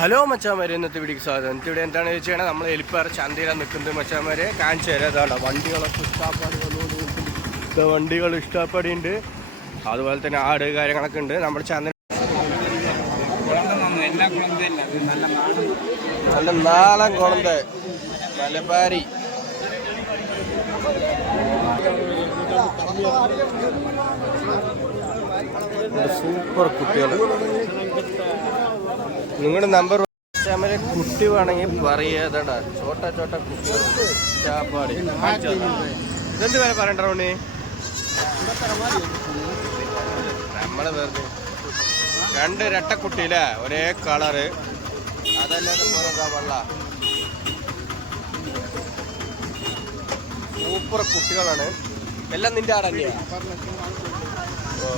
Hello മച്ചാമാരെ, ഇന്നത്തെ വീഡിയോക്ക് സ്വാഗതം. ഇവിടെ എന്താണെന്ന് വെച്ച് കഴിഞ്ഞാൽ നമ്മൾ എലിപ്പാറ ചന്തയിലാണ് നിൽക്കുന്നത്. മച്ചാമാരെ കാണിച്ചു തരാം. അതാണ് വണ്ടികളൊക്കെ ഇഷ്ടപ്പാടി വന്നുകൊണ്ട് വണ്ടികൾ ഇഷ്ടപ്പാടി ഉണ്ട്. അതുപോലെ തന്നെ ആട് കാര്യങ്ങളൊക്കെ ഉണ്ട്. നമ്മുടെ ചന്ത നല്ല നാളൻ കുളന്ത മലബാരി സൂപ്പർ കുട്ടികൾ. നിങ്ങളുടെ നമ്പർ കുട്ടി വേണമെങ്കിൽ പറയാതാ. ചോട്ട ചോട്ട കുട്ടികൾ ചാപ്പാടി. ഇതെന്ത് വില പറയണ്ട റോണി? നമ്മളെ വെറുതെ രണ്ട് രട്ടക്കുട്ടിയില്ലേ, ഒരേ കളറ്. അതല്ലാതെ വെള്ള സൂപ്പർ കുട്ടികളാണ്. എല്ലാം നിന്റെ ആട് തന്നെയാ? ഓ